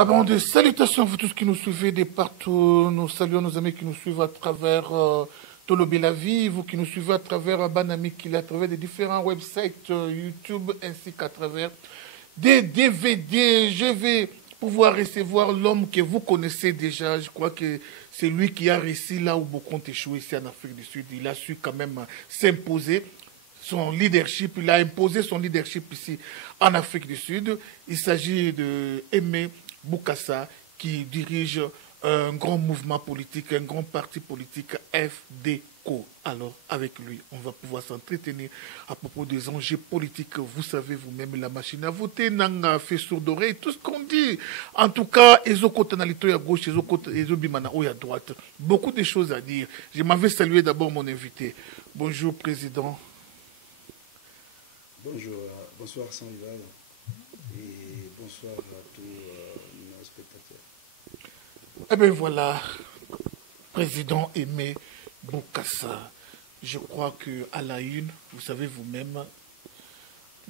Ah bon, des salutations à vous tous qui nous suivez de partout. Nous saluons nos amis qui nous suivent à travers Tolobé la vie, vous qui nous suivez à travers Banami, qui est à travers des différents websites YouTube ainsi qu'à travers des DVD. Je vais pouvoir recevoir l'homme que vous connaissez déjà. Je crois que c'est lui qui a réussi là où beaucoup ont échoué ici en Afrique du Sud. Il a su quand même s'imposer son leadership, il a imposé son leadership ici en Afrique du Sud. Il s'agit de Aimé Bokassa qui dirige un grand mouvement politique, un grand parti politique FDCO. Alors, avec lui, on va pouvoir s'entretenir à propos des enjeux politiques. Vous savez vous-même, la machine à voter n'a fait sourd d'oreille, tout ce qu'on dit. En tout cas, Ezokotanalito à gauche, Ezobimana à droite. Beaucoup de choses à dire. Je m'avais salué d'abord mon invité. Bonjour, Président. Bonjour, bonsoir Saint-Rival et bonsoir à tous nos spectateurs. Eh bien voilà, Président Aimé Bokassa. Je crois qu'à la une, vous savez vous-même,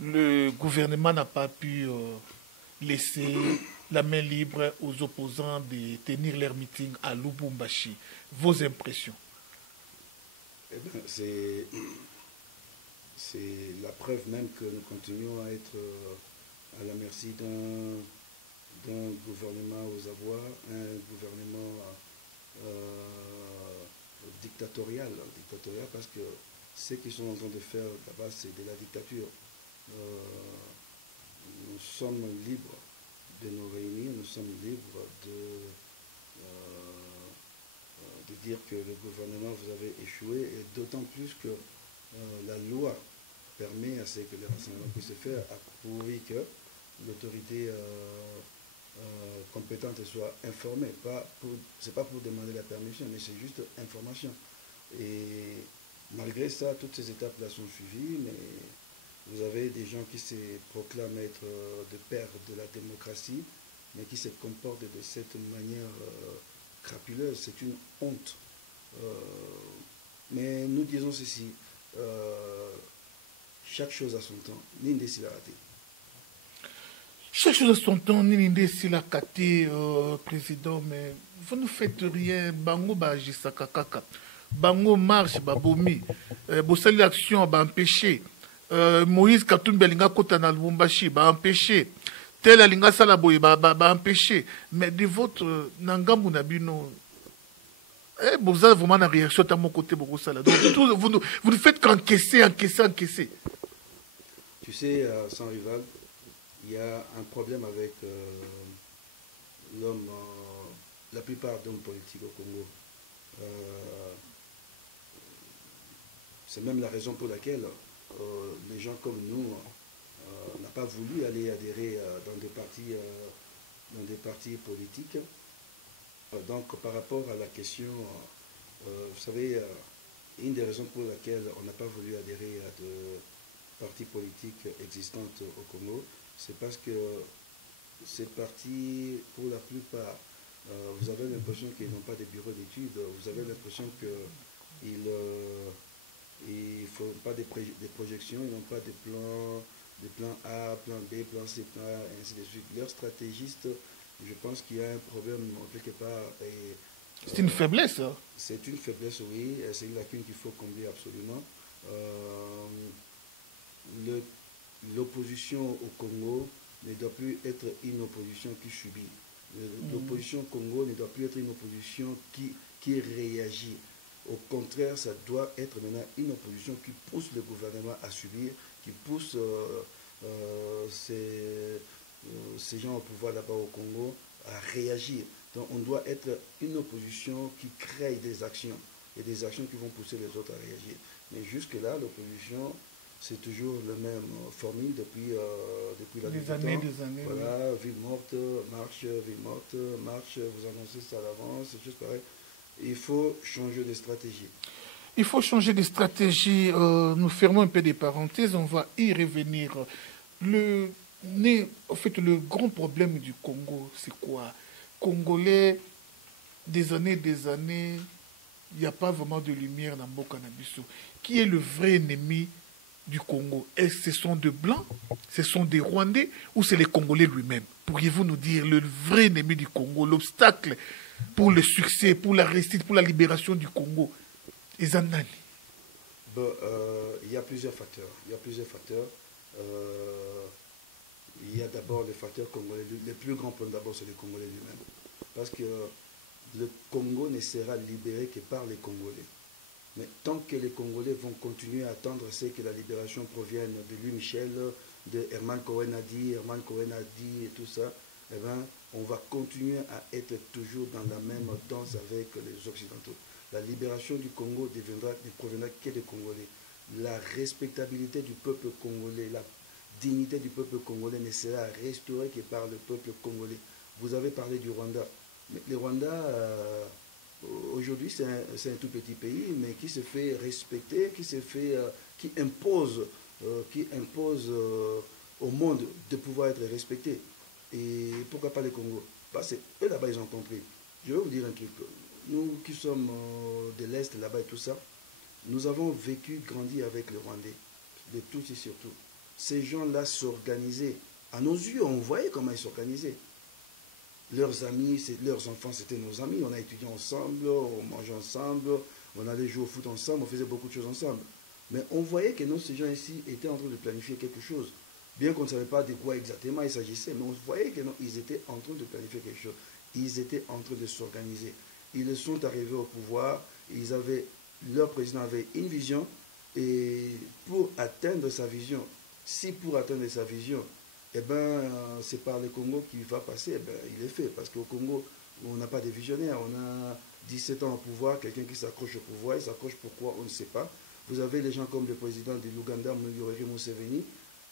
le gouvernement n'a pas pu laisser la main libre aux opposants de tenir leur meeting à Lubumbashi. Vos impressions? Eh bien, c'est la preuve même que nous continuons à être à la merci d'un gouvernement aux avoirs, un gouvernement dictatorial parce que ce qu'ils sont en train de faire là-bas, c'est de la dictature. Nous sommes libres de nous réunir, nous sommes libres de dire que le gouvernement vous avez échoué, et d'autant plus que la loi permet à ce que les rassemblements puissent se faire, à prouver que l'autorité compétente soit informée. Ce n'est pas pour demander la permission, mais c'est juste information. Et malgré ça, toutes ces étapes-là sont suivies, mais vous avez des gens qui se proclament être de pères de la démocratie, mais qui se comportent de cette manière crapuleuse. C'est une honte. Mais nous disons ceci, chaque chose a son temps. Ninde sila raté. Chaque chose a son temps, Ninde sila raté, Président, mais vous ne faites rien. Bango ba jisaka kaka. Bango marche, ba bomi. Bosali action ba empêcher. Moïse Katumbi alinga kota na Lubumbashi ba empêcher. Tel alinga sala boye ba empêcher. Mais de votre nangambu nabino. Vous avez vraiment une réaction à mon côté, beaucoup ça là. Donc, vous ne faites qu'encaisser. Tu sais, sans rival, il y a un problème avec l'homme, la plupart d'hommes politiques au Congo. C'est même la raison pour laquelle les gens comme nous n'ont pas voulu aller adhérer dans des partis politiques. Donc, par rapport à la question, vous savez, une des raisons pour laquelle on n'a pas voulu adhérer à de partis politiques existants au Congo, c'est parce que ces partis, pour la plupart, vous avez l'impression qu'ils n'ont pas de bureau d'études, vous avez l'impression qu'ils ne font pas des projections, ils n'ont pas de plans A, plan B, plan C, plan A, et ainsi de suite. Leurs stratégistes, je pense qu'il y a un problème quelque part. C'est une faiblesse. Hein? C'est une faiblesse, oui. C'est une lacune qu'il faut combler absolument. L'opposition au Congo ne doit plus être une opposition qui subit. L'opposition au Congo ne doit plus être une opposition qui réagit. Au contraire, ça doit être maintenant une opposition qui pousse le gouvernement à subir, qui pousse ces gens au pouvoir là-bas au Congo à réagir. Donc on doit être une opposition qui crée des actions, et des actions qui vont pousser les autres à réagir. Mais jusque-là, l'opposition, c'est toujours la même formule depuis la des années. Voilà, ville morte, marche, vous annoncez ça à l'avance, c'est juste pareil. Il faut changer de stratégie. Il faut changer de stratégie. Nous fermons un peu des parenthèses, on va y revenir. En fait, le grand problème du Congo, c'est quoi? Congolais, des années, il n'y a pas vraiment de lumière dans Mboka Nabiso. Qui est le vrai ennemi du Congo, est-ce que ce sont des Blancs, ce sont des Rwandais ou c'est les Congolais lui-même? Pourriez-vous nous dire le vrai ennemi du Congo, l'obstacle pour le succès, pour la réussite, pour la libération du Congo? Ezanani. Bon, il y a plusieurs facteurs. Il y a plusieurs facteurs. Il y a d'abord les facteurs congolais. Les plus grands points d'abord, c'est les Congolais lui-même. Parce que le Congo ne sera libéré que par les Congolais. Mais tant que les Congolais vont continuer à attendre, c'est que la libération provienne de Louis Michel, de Herman Cohen a dit et tout ça, eh ben, on va continuer à être toujours dans la même danse avec les Occidentaux. La libération du Congo ne proviendra que des Congolais. La respectabilité du peuple congolais, la dignité du peuple congolais ne sera restaurée que par le peuple congolais. Vous avez parlé du Rwanda. Mais le Rwanda, aujourd'hui, c'est un tout petit pays, mais qui se fait respecter, qui impose au monde de pouvoir être respecté. Et pourquoi pas le Congo? Parce que eux là-bas, ils ont compris. Je vais vous dire un truc. Nous qui sommes de l'Est, là-bas et tout ça, nous avons vécu, grandi avec les Rwandais, de tous et surtout. Ces gens-là s'organisaient. À nos yeux, on voyait comment ils s'organisaient. Leurs amis, leurs enfants, c'était nos amis. On a étudié ensemble, on mangeait ensemble, on allait jouer au foot ensemble, on faisait beaucoup de choses ensemble. Mais on voyait que ces gens ici étaient en train de planifier quelque chose. Bien qu'on ne savait pas de quoi exactement il s'agissait, mais on voyait qu'ils étaient en train de planifier quelque chose. Ils étaient en train de s'organiser. Ils sont arrivés au pouvoir, leur président avait une vision, et pour atteindre sa vision, eh ben, c'est par le Congo qui va passer, eh ben, il est fait. Parce qu'au Congo, on n'a pas de visionnaires. On a 17 ans au pouvoir, quelqu'un qui s'accroche au pouvoir. Il s'accroche pourquoi, on ne sait pas. Vous avez les gens comme le président de l'Ouganda, Yoweri Museveni.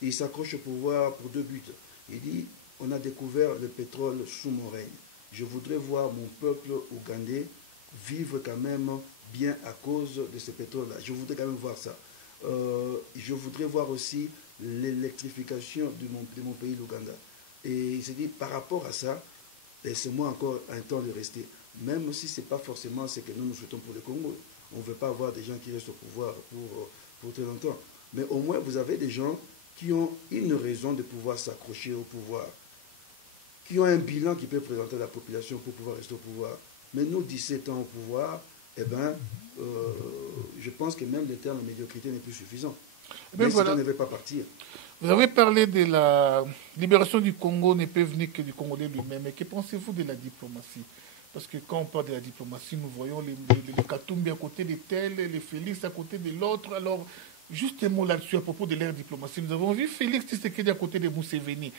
Il s'accroche au pouvoir pour deux buts. Il dit, on a découvert le pétrole sous mon règne. Je voudrais voir mon peuple ougandais vivre quand même bien à cause de ce pétrole-là. Je voudrais quand même voir ça. Je voudrais voir aussi l'électrification de mon pays, l'Ouganda. Et il s'est dit, par rapport à ça, laissez-moi encore un temps de rester. Même si ce n'est pas forcément ce que nous souhaitons pour le Congo. On ne veut pas avoir des gens qui restent au pouvoir pour très longtemps. Mais au moins, vous avez des gens qui ont une raison de pouvoir s'accrocher au pouvoir, qui ont un bilan qui peut présenter à la population pour pouvoir rester au pouvoir. Mais nous, 17 ans au pouvoir, eh ben, je pense que même le terme médiocrité n'est plus suffisant. Mais voilà. Si on ne veut pas partir. Vous avez parlé de la libération du Congo ne peut venir que du Congolais lui-même. Mais que pensez-vous de la diplomatie? Parce que quand on parle de la diplomatie, nous voyons les Katumbi à côté de tel, les Félix à côté de l'autre. Alors, juste un mot là-dessus à propos de l'ère diplomatie. Nous avons vu Félix Tshisekedi à côté de Museveni.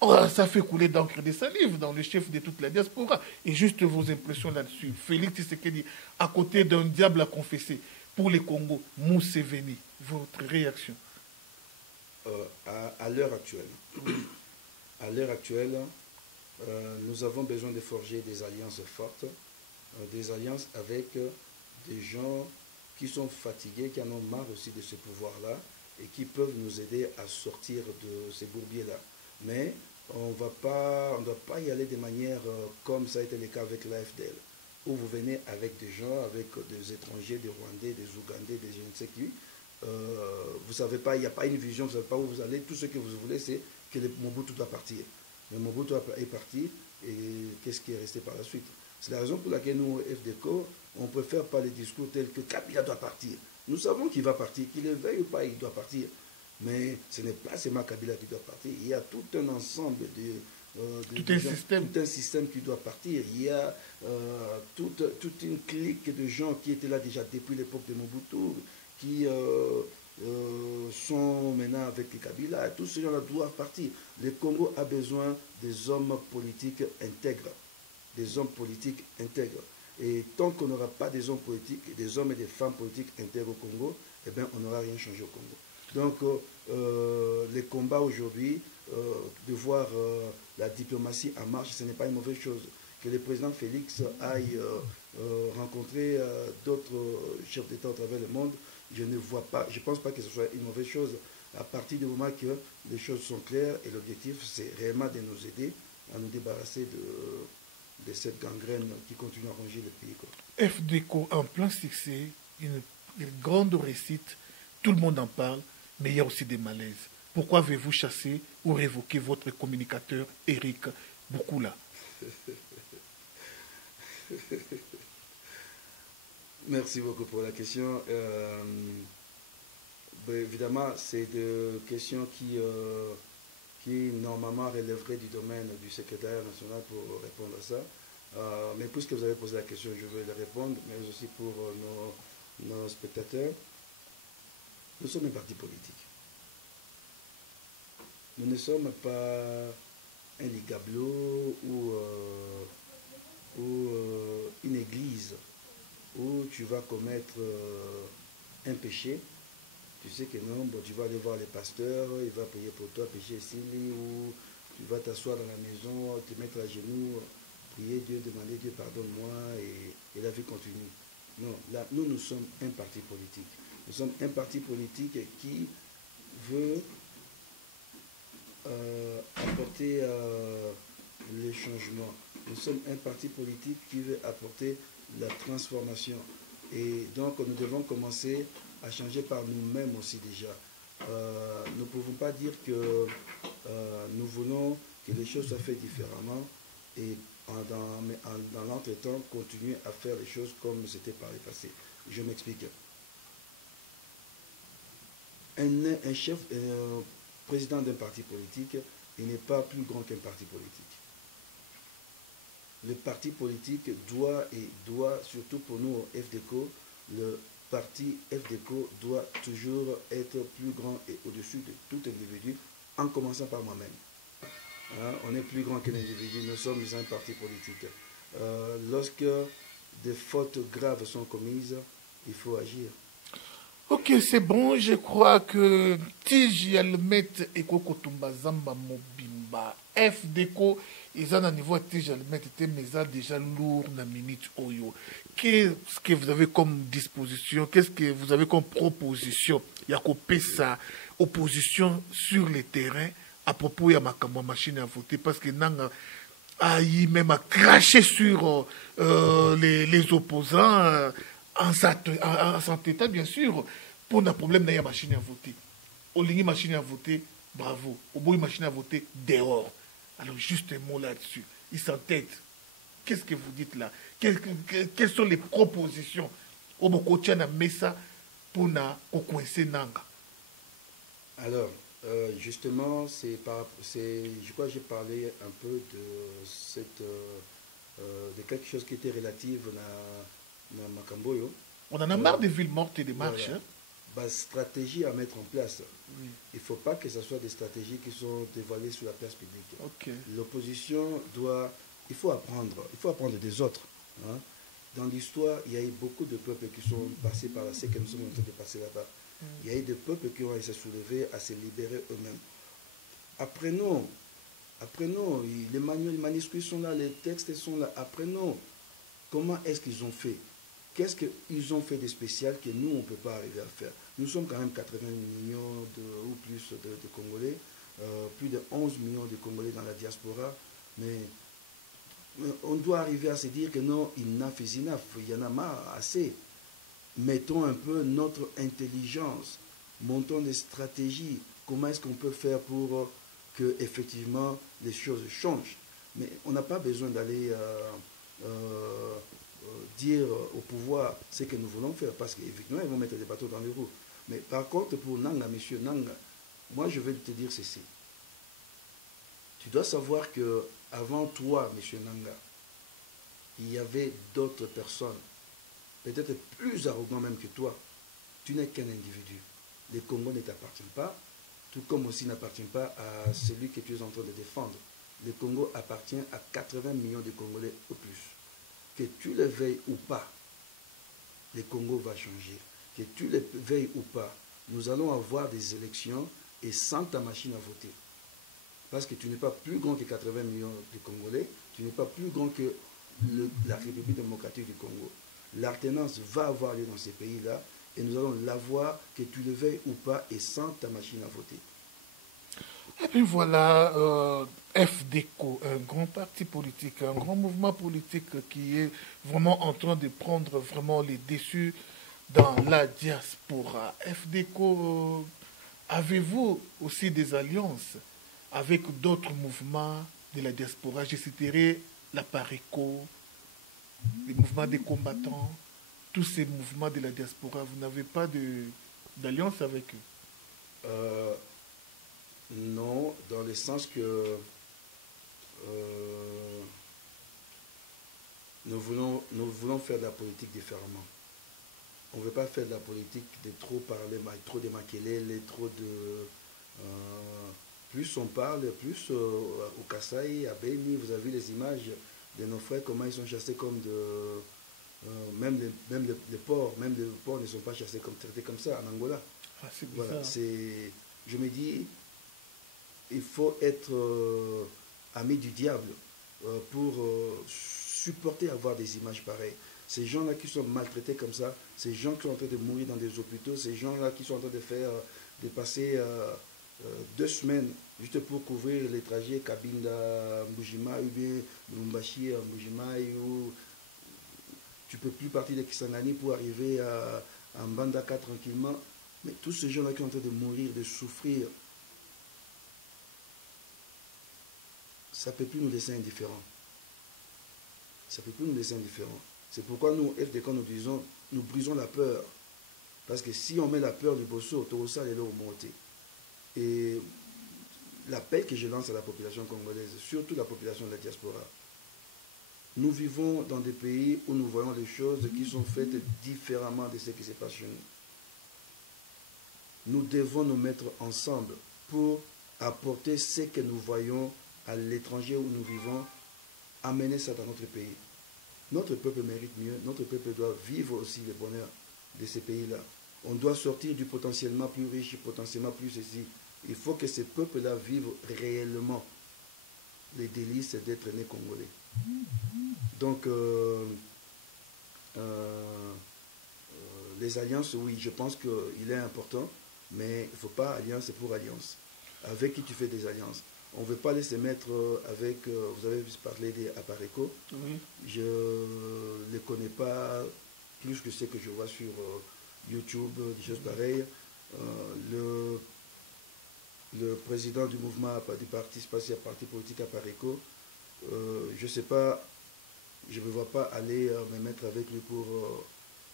Oh, ça fait couler d'encre de salive dans le chef de toute la diaspora. Et juste vos impressions là-dessus. Félix Tshisekedi à côté d'un diable à confesser. Pour les Congo, Museveni, votre réaction? À l'heure actuelle, nous avons besoin de forger des alliances fortes, des alliances avec des gens qui sont fatigués, qui en ont marre aussi de ce pouvoir-là et qui peuvent nous aider à sortir de ces bourbiers-là. Mais on ne doit pas y aller de manière comme ça a été le cas avec l'AFDL, où vous venez avec des gens, avec des étrangers, des Rwandais, des Ougandais, des je ne sais qui. Vous ne savez pas, il n'y a pas une vision, vous ne savez pas où vous allez. Tout ce que vous voulez, c'est que Mobutu doit partir. Mais Mobutu est parti, et qu'est-ce qui est resté par la suite? C'est la raison pour laquelle nous, FDECO, on ne préfère pas les discours tels que Kabila doit partir. Nous savons qu'il va partir, qu'il le veuille ou pas, il doit partir. Mais ce n'est pas seulement Kabila qui doit partir. Il y a tout un ensemble tout un système qui doit partir. Il y a toute une clique de gens qui étaient là déjà depuis l'époque de Mobutu, qui sont maintenant avec Kabila. Tous ces gens-là doivent partir. Le Congo a besoin des hommes politiques intègres. Des hommes politiques intègres. Et tant qu'on n'aura pas des hommes politiques, des hommes et des femmes politiques intègres au Congo, eh bien, on n'aura rien changé au Congo. Donc, les combats aujourd'hui, de voir la diplomatie en marche, ce n'est pas une mauvaise chose. Que le président Félix aille rencontrer d'autres chefs d'État à travers le monde, je ne pense pas que ce soit une mauvaise chose. À partir du moment que les choses sont claires et l'objectif, c'est réellement de nous aider à nous débarrasser de cette gangrène qui continue à ronger le pays. FDECO, en plein succès, une grande réussite, tout le monde en parle. mais il y a aussi des malaises. Pourquoi avez-vous chassé ou révoqué votre communicateur Eric Boukoula? Merci beaucoup pour la question. Évidemment, c'est des questions qui normalement relèveraient du domaine du secrétariat national pour répondre à ça. Mais puisque vous avez posé la question, je vais le répondre, mais aussi pour nos spectateurs. Nous sommes un parti politique. Nous ne sommes pas un ligablo ou une église où tu vas commettre un péché. Tu sais que non, bon, tu vas aller voir les pasteurs, il va prier pour toi, péché ici, ou tu vas t'asseoir dans la maison, te mettre à genoux, prier Dieu, demander Dieu pardonne-moi et la vie continue. Non, là, nous sommes un parti politique. Nous sommes un parti politique qui veut apporter les changements. Nous sommes un parti politique qui veut apporter la transformation. Et donc, nous devons commencer à changer par nous-mêmes aussi déjà. Nous ne pouvons pas dire que nous voulons que les choses soient faites différemment et dans l'entretemps, continuer à faire les choses comme c'était par le passé. Je m'explique. Un chef, président d'un parti politique, il n'est pas plus grand qu'un parti politique. Le parti politique doit, surtout pour nous au FDECO, le parti FDECO doit toujours être plus grand et au-dessus de tout individu, en commençant par moi-même. Hein, on est plus grand qu'un individu, nous sommes un parti politique. Lorsque des fautes graves sont commises, il faut agir. Ok, c'est bon, je crois que Tiji Almet et Kokotumba Zamba Mobimba FDECO, ils ont un niveau Tiji Almet mais déjà lourd na minute Oyo. Qu'est-ce que vous avez comme disposition, qu'est-ce que vous avez comme proposition? Il y a coupé sa opposition sur le terrain à propos de ma machine à voter parce que Nanga a même à cracher sur les opposants. En s'entêtant, bien sûr, pour un problème, il y a machine à voter. Au ligne machine à voter, bravo. Au bout de machine à voter, dehors. Alors, juste un mot là-dessus. Il s'entête. Qu'est-ce que vous dites là? Quelles sont les propositions au Bokotiana Messa pour coincer Nanga? Alors, justement, je crois que j'ai parlé un peu de quelque chose qui était relatif à Makamboyo. On en a marre des villes mortes et des marches. Voilà. Bah, stratégie à mettre en place. Oui. Il ne faut pas que ce soit des stratégies qui sont dévoilées sur la place publique. Okay. L'opposition il faut apprendre des autres. Hein. Dans l'histoire, il y a eu beaucoup de peuples qui sont passés par là, c'est que nous sommes en train de passer là-bas. Il y a eu des peuples qui ont essayé de se soulever, à se libérer eux-mêmes. Apprenons, les manuscrits sont là, les textes sont là, apprenons comment est-ce qu'ils ont fait. Qu'est-ce qu'ils ont fait de spécial que nous, on ne peut pas arriver à faire? Nous sommes quand même 80 millions ou plus de Congolais, plus de 11 millions de Congolais dans la diaspora, mais on doit arriver à se dire que non, enough is enough, il y en a marre, assez. Mettons un peu notre intelligence, montons des stratégies, comment est-ce qu'on peut faire pour que effectivement les choses changent. Mais on n'a pas besoin d'aller dire au pouvoir ce que nous voulons faire, parce qu'effectivement, ils vont mettre des bateaux dans les roues. Mais par contre, pour Nanga, monsieur Nanga, moi, je vais te dire ceci. Tu dois savoir que avant toi, monsieur Nanga, il y avait d'autres personnes, peut-être plus arrogants même que toi. Tu n'es qu'un individu. Le Congo ne t'appartient pas, tout comme aussi n'appartient pas à celui que tu es en train de défendre. Le Congo appartient à 80 millions de Congolais au plus. Que tu le veuilles ou pas, le Congo va changer. Que tu le veuilles ou pas, nous allons avoir des élections et sans ta machine à voter. Parce que tu n'es pas plus grand que 80 millions de Congolais, tu n'es pas plus grand que la République démocratique du Congo. L'alternance va avoir lieu dans ces pays-là et nous allons l'avoir, que tu le veuilles ou pas, et sans ta machine à voter. Et puis voilà, FDECO, un grand parti politique, un grand mouvement politique qui est vraiment en train de prendre vraiment les dessus dans la diaspora. FDECO, Avez-vous aussi des alliances avec d'autres mouvements de la diaspora? Je citerai la PARECO, les mouvements des combattants, tous ces mouvements de la diaspora. Vous n'avez pas d'alliance avec eux? Non, dans le sens que nous voulons faire de la politique différemment. On ne veut pas faire de la politique de trop parler, trop de maquelele, trop de... plus on parle, plus au Kasaï, à Beni, vous avez vu les images de nos frères, comment ils sont chassés comme de... même les porcs ne sont pas chassés comme, traités comme ça en Angola. Ah, c'est voilà, bizarre. je me dis, il faut être ami du diable pour supporter avoir des images pareilles. Ces gens-là qui sont maltraités comme ça, ces gens qui sont en train de mourir dans des hôpitaux, ces gens-là qui sont en train de passer 2 semaines juste pour couvrir les trajets Kabinda, Mbujima, ou bien Lumbashi, Mbujima, ou tu ne peux plus partir de Kisangani pour arriver à Mbandaka tranquillement. Mais tous ces gens-là qui sont en train de mourir, de souffrir, ça ne peut plus nous laisser indifférents. Ça ne peut plus nous laisser indifférents. C'est pourquoi nous, FDK, nous brisons la peur. Parce que si on met la peur du bosso, tout ça, elle est au monté. Et l'appel que je lance à la population congolaise, surtout la population de la diaspora, nous vivons dans des pays où nous voyons des choses qui sont faites différemment de ce qui se passe chez nous. Nous devons nous mettre ensemble pour apporter ce que nous voyons à l'étranger où nous vivons, amener ça dans notre pays. Notre peuple mérite mieux, notre peuple doit vivre aussi le bonheur de ces pays-là. On doit sortir du potentiellement plus riche, potentiellement plus ceci. Il faut que ces peuples-là vivent réellement les délices d'être nés congolais. Donc, les alliances, oui, je pense qu'il est important, mais il ne faut pas alliance pour alliance. Avec qui tu fais des alliances? On ne veut pas laisser mettre avec, vous avez parlé des Apareco, Oui. je ne les connais pas plus que ce que je vois sur YouTube, des choses pareilles. Le président du mouvement du parti spatial, parti politique Apareco, je ne sais pas, je ne me vois pas aller me mettre avec lui pour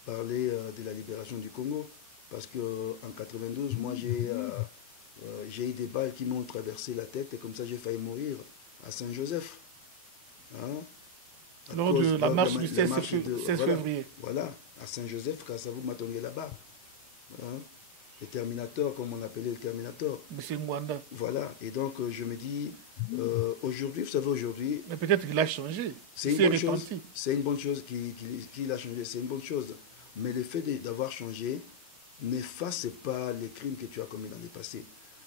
parler de la libération du Congo, parce qu'en 92, moi j'ai eu des balles qui m'ont traversé la tête et comme ça j'ai failli mourir à Saint-Joseph. Hein? Lors de la marche du 16 février. Voilà, à Saint-Joseph, quand ça vous m'a tombé là-bas. Hein? Le Terminator, comme on appelait le Terminator. Monsieur Mwanda. Voilà, et donc je me dis, aujourd'hui, vous savez, aujourd'hui... Mais peut-être qu'il a changé. C'est une bonne chose. C'est une bonne chose qu'il a changé, c'est une bonne chose. Mais le fait d'avoir changé n'efface pas les crimes que tu as commis dans le passé.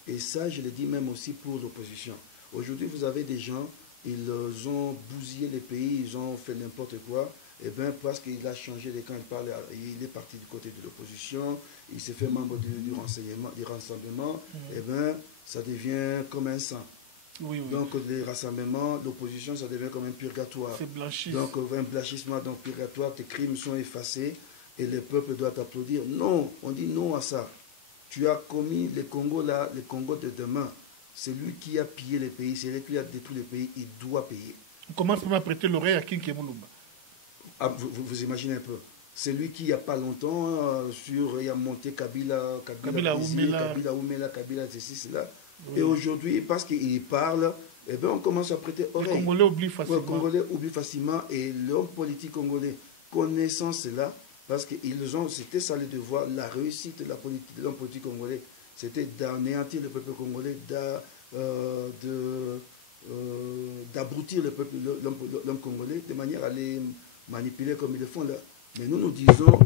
Et ça, je le dis même aussi pour l'opposition. Aujourd'hui, vous avez des gens, ils ont bousillé les pays, ils ont fait n'importe quoi. Et bien, parce qu'il a changé quand il est parti du côté de l'opposition, il s'est fait membre du rassemblement, et bien, ça devient comme un sang. Oui, oui. Donc, les rassemblements, l'opposition, ça devient comme un purgatoire. C'est blanchissement. Donc, un blanchissement, donc purgatoire, tes crimes sont effacés et le peuple doit t'applaudir. Non, on dit non à ça. Tu as commis le Congo là, le Congo de demain. C'est lui qui a pillé les pays, c'est lui qui a détruit les pays, il doit payer. On commence par prêter l'oreille à King Kemulumba. Ah, vous imaginez un peu. C'est lui qui, il n'y a pas longtemps, il a monté Kabila Oumela, Kabila ceci, cela. Oui. Et aujourd'hui, parce qu'il parle, eh bien, on commence à prêter oreille. Les Congolais oublient facilement. Les Congolais oublient facilement. Et l'homme politique congolais, connaissant cela, parce qu'ils ont, c'était ça le devoir, la réussite de l'homme politique congolais, c'était d'anéantir le peuple congolais, d'abrutir l'homme congolais, de manière à les manipuler comme ils le font là. Mais nous disons,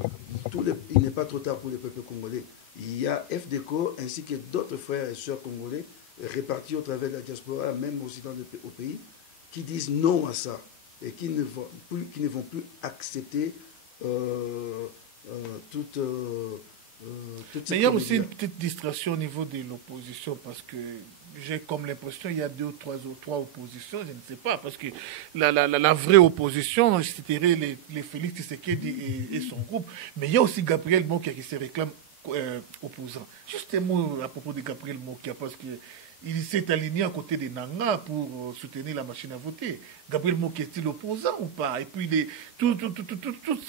il n'est pas trop tard pour le peuple congolais. Il y a FDECO ainsi que d'autres frères et sœurs congolais répartis au travers de la diaspora, même aussi au pays, qui disent non à ça et qui ne vont plus accepter toute mais il y a aussi une petite distraction au niveau de l'opposition parce que j'ai comme l'impression qu'il y a 2 ou 3 oppositions, je ne sais pas, parce que la vraie opposition, c'était les Félix Tshisekedi et son groupe, mais il y a aussi Gabriel Mokia qui se réclame opposants. Juste un mot à propos de Gabriel Mokia, parce que il s'est aligné à côté de Nanga pour soutenir la machine à voter. Gabriel Mokia est-il opposant ou pas? Et puis toute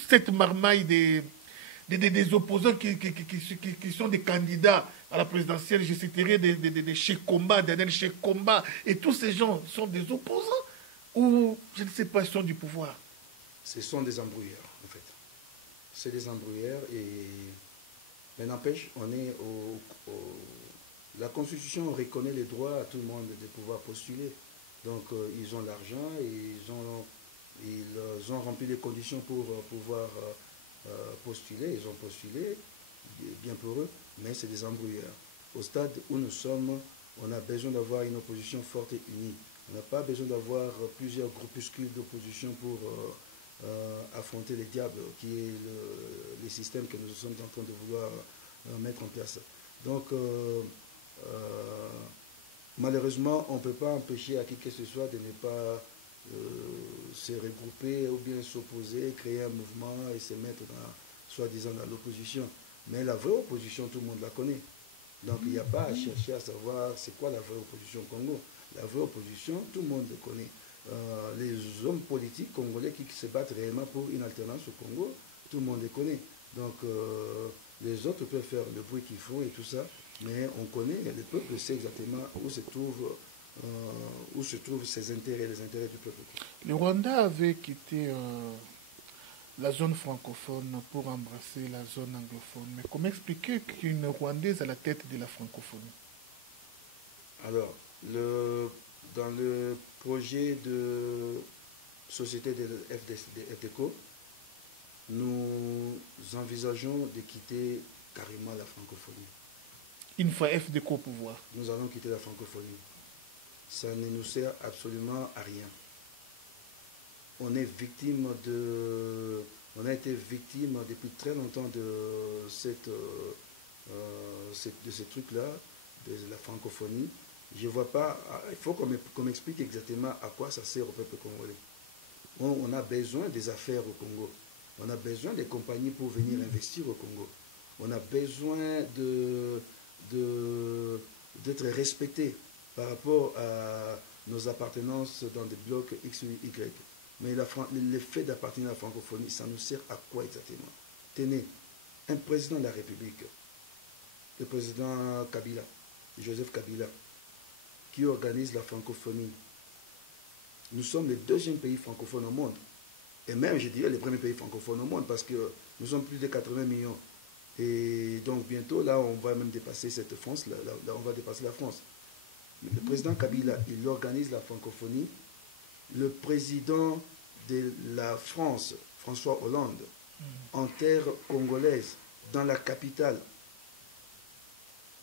cette marmaille des opposants qui sont des candidats à la présidentielle, je citerai des Cheikh Komba, Daniel Cheikh Komba, et tous ces gens sont des opposants ou, je ne sais pas, ils sont du pouvoir? Ce sont des embrouilleurs, en fait. C'est des embrouilleurs mais n'empêche, on est la Constitution reconnaît les droits à tout le monde de pouvoir postuler. Donc ils ont l'argent et ils ont rempli les conditions pour pouvoir postuler. Ils ont postulé, bien pour eux, mais c'est des embrouilleurs. Au stade où nous sommes, on a besoin d'avoir une opposition forte et unie. On n'a pas besoin d'avoir plusieurs groupuscules d'opposition pour affronter les diables, qui est les systèmes que nous sommes en train de vouloir mettre en place. Donc, malheureusement, on ne peut pas empêcher à qui que ce soit de ne pas se regrouper ou bien s'opposer, créer un mouvement et se mettre, soi-disant, dans l'opposition. Mais la vraie opposition, tout le monde la connaît. Donc, il n'y a pas à chercher à savoir c'est quoi la vraie opposition au Congo. La vraie opposition, tout le monde le connaît. Les hommes politiques congolais qui se battent réellement pour une alternance au Congo, tout le monde les connaît. Donc les autres peuvent faire le bruit qu'il faut et tout ça, mais on connaît, le peuple sait exactement où se trouvent ses intérêts, les intérêts du peuple. Le Rwanda avait quitté la zone francophone pour embrasser la zone anglophone. Mais comment expliquer qu'une Rwandaise à la tête de la francophonie? Alors, dans le projet de société de FDECO, nous envisageons de quitter carrément la francophonie. Une fois FDECO au pouvoir. Nous allons quitter la francophonie. Ça ne nous sert absolument à rien. On est victime on a été victime depuis très longtemps de ces trucs-là, de la francophonie. Je ne vois pas, il faut qu'on m'explique exactement à quoi ça sert au peuple congolais. On a besoin des affaires au Congo. On a besoin des compagnies pour venir investir au Congo. On a besoin d'être respecté par rapport à nos appartenances dans des blocs X ou Y. Mais le fait d'appartenir à la francophonie, ça nous sert à quoi exactement? Tenez, un président de la République, le président Kabila, Joseph Kabila, qui organise la francophonie. Nous sommes le deuxième pays francophone au monde. Et même, je dirais, le premier pays francophone au monde, parce que nous sommes plus de 80 millions. Et donc, bientôt, là, on va même dépasser cette France, là on va dépasser la France. Le président Kabila, il organise la francophonie. Le président de la France, François Hollande, en terre congolaise, dans la capitale,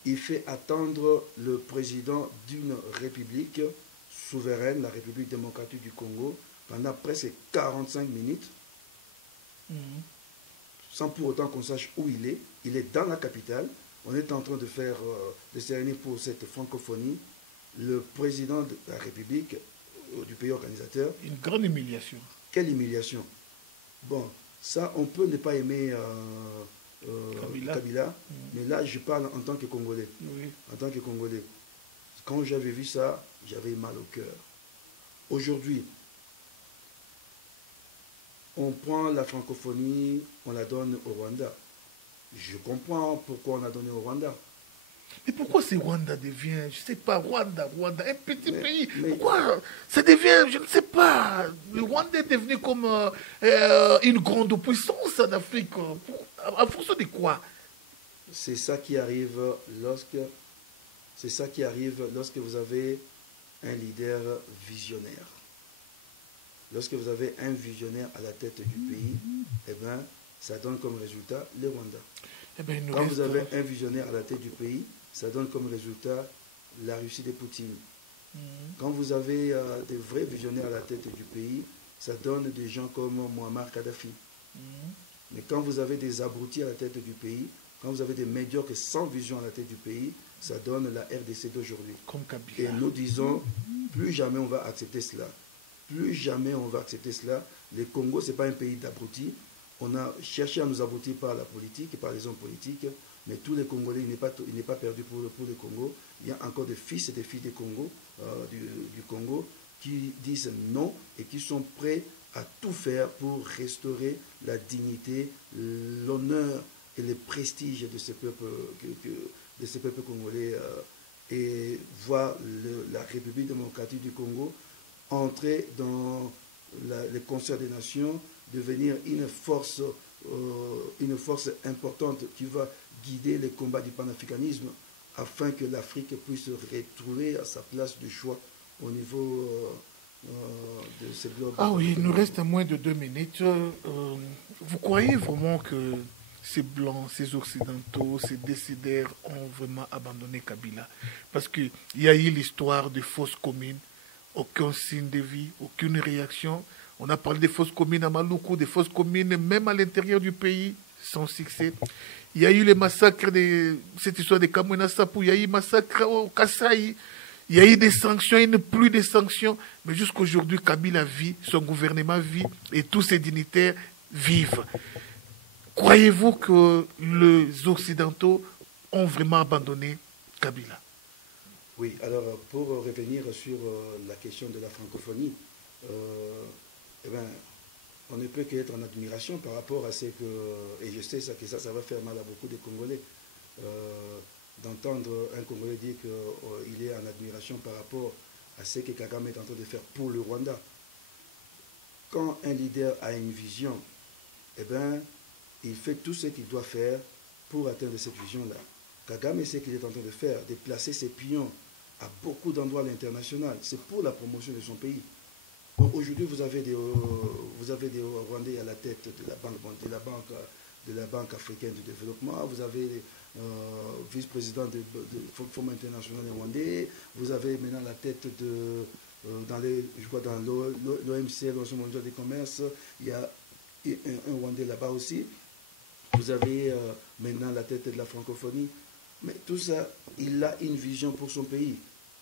il fait attendre le président d'une république souveraine, la République démocratique du Congo, pendant presque 45 minutes, sans pour autant qu'on sache où il est. Il est dans la capitale. On est en train de faire des cérémonies pour cette francophonie. Le président de la République, du pays organisateur. Une grande humiliation. Quelle humiliation. Bon, ça, on peut ne pas aimer Kabila, mais là, je parle en tant que Congolais. Oui. En tant que Congolais. Quand j'avais vu ça, j'avais mal au cœur. Aujourd'hui, on prend la francophonie, on la donne au Rwanda. Je comprends pourquoi on a donné au Rwanda. Mais pourquoi ce Rwanda devient, je ne sais pas, Rwanda, un petit pays? Pourquoi ça devient, je ne sais pas, le Rwanda est devenu comme une grande puissance en Afrique. En fonction de quoi? C'est ça qui arrive lorsque vous avez un leader visionnaire. Lorsque vous avez un visionnaire à la tête du pays, eh bien, ça donne comme résultat le Rwanda. Eh bien, quand vous avez un visionnaire à la tête du pays, ça donne comme résultat la Russie de Poutine. Quand vous avez des vrais visionnaires à la tête du pays, ça donne des gens comme Muammar Kadhafi. Mais quand vous avez des abrutis à la tête du pays, quand vous avez des médiocres sans vision à la tête du pays, ça donne la RDC d'aujourd'hui. Et nous disons, plus jamais on va accepter cela. Plus jamais on va accepter cela. Le Congo, ce n'est pas un pays d'abrutis. On a cherché à nous abrutir par la politique, par les hommes politiques. mais tous les Congolais, il n'est pas perdu pour le Congo. Il y a encore des fils et des filles du Congo, du Congo qui disent non et qui sont prêts à tout faire pour restaurer la dignité, l'honneur et le prestige de ces peuples congolais et voir la République démocratique du Congo entrer dans le concert des nations, devenir une force importante qui va guider les combats du panafricanisme afin que l'Afrique puisse retrouver à sa place de choix au niveau de ce globe. Ah oui, il nous reste à moins de 2 minutes. Vous croyez vraiment que ces Blancs, ces Occidentaux, ces décideurs ont vraiment abandonné Kabila? Parce qu'il y a eu l'histoire de fausses communes, aucun signe de vie, aucune réaction. On a parlé des fausses communes à Maluku, des fausses communes même à l'intérieur du pays, sans succès. Il y a eu les massacres de cette histoire de Kamwena Sapou, il y a eu le massacre au Kasaï, il y a eu des sanctions, il n'y a plus de sanctions. Mais jusqu'à aujourd'hui, Kabila vit, son gouvernement vit et tous ses dignitaires vivent. Croyez-vous que les Occidentaux ont vraiment abandonné Kabila? Oui, alors pour revenir sur la question de la francophonie, eh ben, on ne peut qu'être en admiration par rapport à ce que, et je sais que ça va faire mal à beaucoup de Congolais, d'entendre un Congolais dire qu'il est en admiration par rapport à ce que Kagame est en train de faire pour le Rwanda. Quand un leader a une vision, eh ben, il fait tout ce qu'il doit faire pour atteindre cette vision-là. Kagame, ce qu'il est en train de faire, de placer ses pions à beaucoup d'endroits à l'international, c'est pour la promotion de son pays. Aujourd'hui, vous avez des Rwandais à la tête de la Banque africaine de développement, vous avez vice-président du Fonds international rwandais, vous avez maintenant la tête dans l'OMC, l'Organisation mondiale du commerce, il y a un Rwandais là-bas aussi. Vous avez maintenant la tête de la francophonie. Mais tout ça, il a une vision pour son pays.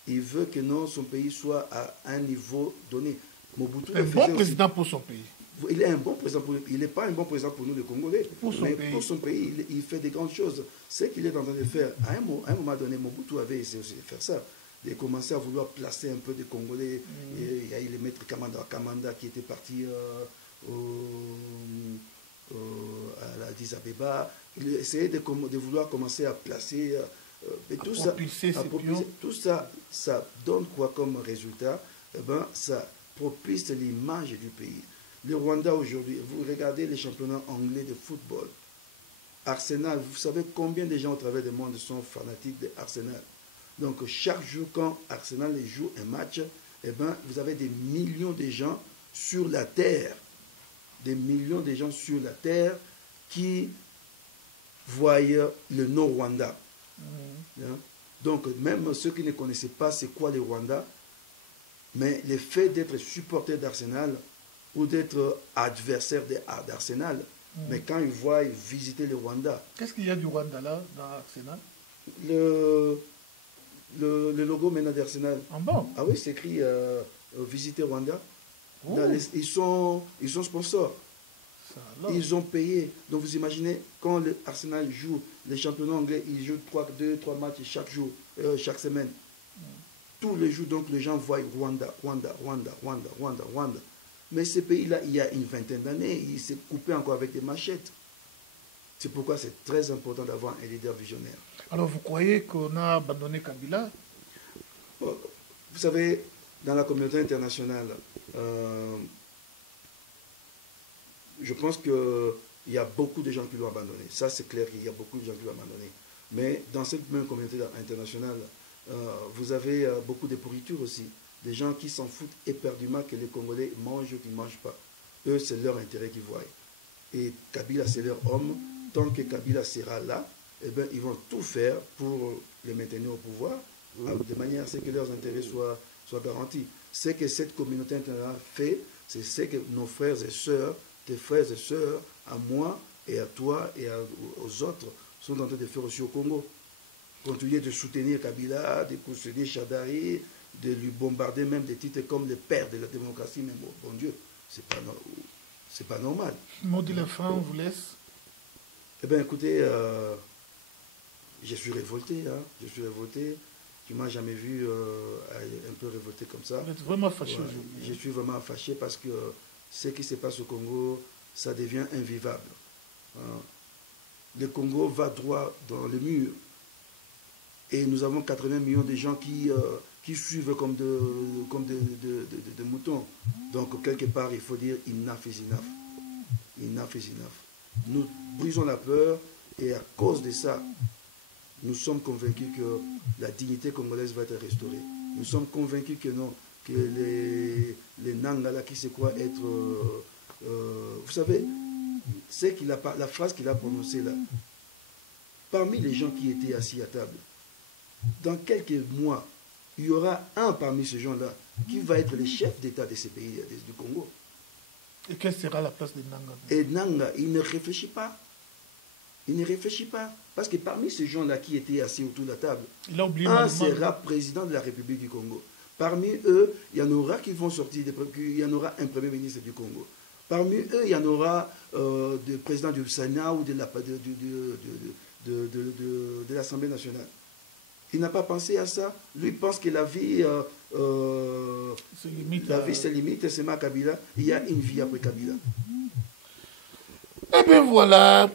Il veut que son pays soit à un niveau donné. Mobutu un bon président pour son pays. Il est un bon président il n'est pas un bon président pour nous les Congolais, mais pour son pays, il fait des grandes choses. Ce qu'il est en train de faire, à un moment donné, Mobutu avait essayé aussi de faire ça, de commencer à vouloir placer un peu des Congolais. Et il y a eu le maître Kamanda qui était parti à l'Addis Abeba. Il essayait de vouloir commencer à placer tout ça, ça donne quoi comme résultat? Eh ben, ça propice l'image du pays. Le Rwanda aujourd'hui, vous regardez les championnats anglais de football. Arsenal, vous savez combien de gens au travers du monde sont fanatiques d'Arsenal. Donc chaque jour quand Arsenal joue un match, eh ben, vous avez des millions de gens sur la terre. Des millions de gens sur la terre qui voient le nom Rwanda. Donc même ceux qui ne connaissaient pas c'est quoi le Rwanda, mais le fait d'être supporter d'Arsenal ou d'être adversaire d'Arsenal, mais quand ils voient visiter le Rwanda... Qu'est-ce qu'il y a du Rwanda là, dans Arsenal? Le logo maintenant d'Arsenal. Ah bon? Ah oui, c'est écrit visiter Rwanda. Ils sont sponsors. Ils ont payé. Donc vous imaginez, quand Arsenal joue les championnats anglais, ils jouent 2-3 matchs chaque jour, chaque semaine. Tous les jours, donc les gens voient Rwanda. Mais ce pays-là, il y a une vingtaine d'années, il s'est coupé encore avec des machettes. C'est pourquoi c'est très important d'avoir un leader visionnaire. Alors vous croyez qu'on a abandonné Kabila? Vous savez, dans la communauté internationale, je pense qu'il y a beaucoup de gens qui l'ont abandonné. Ça, c'est clair qu'il y a beaucoup de gens qui l'ont abandonné. Mais dans cette même communauté internationale, vous avez beaucoup de pourritures aussi. Des gens qui s'en foutent éperdument que les Congolais mangent ou qu'ils ne mangent pas. Eux, c'est leur intérêt qu'ils voient. Et Kabila, c'est leur homme. Tant que Kabila sera là, eh ben, ils vont tout faire pour le maintenir au pouvoir, de manière à ce que leurs intérêts soient garantis. Ce que cette communauté internationale fait, c'est ce que nos frères et sœurs, tes frères et sœurs, à moi et à toi et aux autres, sont en train de faire aussi au Congo. Continuer de soutenir Kabila, de soutenir Chadari, de lui bombarder même des titres comme le père de la démocratie, mais bon Dieu, c'est pas normal. Mot de la fin, on vous laisse. Eh bien, écoutez, je suis révolté, hein, je suis révolté. Tu ne m'as jamais vu un peu révolté comme ça. Vous êtes vraiment fâché Ouais, aujourd'hui. je suis vraiment fâché parce que ce qui se passe au Congo, ça devient invivable. Hein. Le Congo va droit dans le mur. Et nous avons 80 millions de gens qui suivent comme de moutons. Donc, quelque part, il faut dire enough is enough. Enough is enough. Nous brisons la peur et à cause de ça, nous sommes convaincus que la dignité congolaise va être restaurée. Nous sommes convaincus que non, que les Nangala qui c'est quoi être... vous savez, c'est la phrase qu'il a prononcée là. Parmi les gens qui étaient assis à table, dans quelques mois, il y aura un parmi ces gens-là qui va être le chef d'État de ces pays du Congo. Et quelle sera la place de Nanga? Et Nanga, il ne réfléchit pas. Il ne réfléchit pas. Parce que parmi ces gens-là qui étaient assis autour de la table, Il a oublié un sera président de la République du Congo. Parmi eux, il y en aura qui vont sortir, il y en aura un premier ministre du Congo. Parmi eux, il y en aura le président du Sénat ou de l'Assemblée nationale. Il n'a pas pensé à ça. Lui pense que la vie se limite seulement à Kabila. Il y a une vie après Kabila. Eh bien voilà,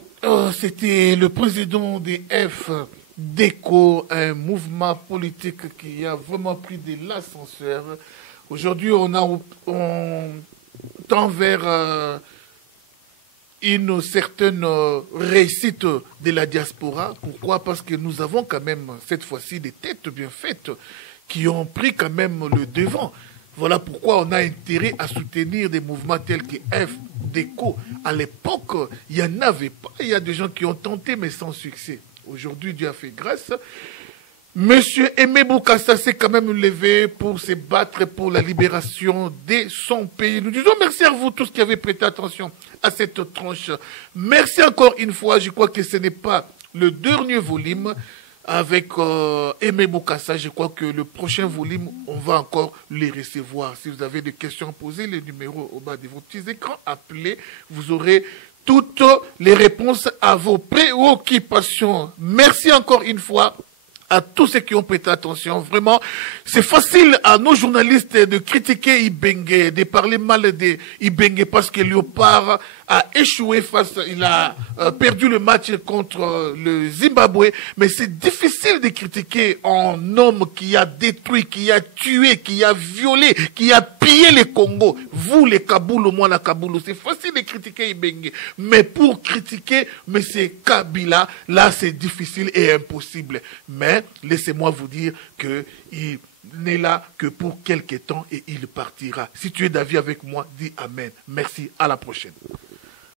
c'était le président des FDECO, un mouvement politique qui a vraiment pris de l'ascenseur. Aujourd'hui, on tend vers une certaine réussite de la diaspora. Pourquoi? Parce que nous avons quand même, cette fois-ci, des têtes bien faites qui ont pris quand même le devant. Voilà pourquoi on a intérêt à soutenir des mouvements tels que FDECO. À l'époque, il n'y en avait pas. Il y a des gens qui ont tenté, mais sans succès. Aujourd'hui, Dieu a fait grâce. Monsieur Aimé Bokassa s'est quand même levé pour se battre pour la libération de son pays. Nous disons merci à vous tous qui avez prêté attention à cette tranche. Merci encore une fois. Je crois que ce n'est pas le dernier volume avec Aimé Bokassa. Je crois que le prochain volume, on va encore les recevoir. Si vous avez des questions à poser, les numéros au bas de vos petits écrans, appelez. Vous aurez toutes les réponses à vos préoccupations. Merci encore une fois à tous ceux qui ont prêté attention. Vraiment, c'est facile à nos journalistes de critiquer Ibenge, de parler mal de Ibenge parce que Léopard a échoué il a perdu le match contre le Zimbabwe. Mais c'est difficile de critiquer un homme qui a détruit, qui a tué, qui a violé, qui a pillé le Congo. Vous, les Kaboulou, moi, la Kaboulou, c'est facile de critiquer Ibenge. Mais pour critiquer M. Kabila, là, c'est difficile et impossible. Mais laissez-moi vous dire qu'il n'est là que pour quelque temps et il partira. Si tu es d'avis avec moi, dis Amen. Merci, à la prochaine.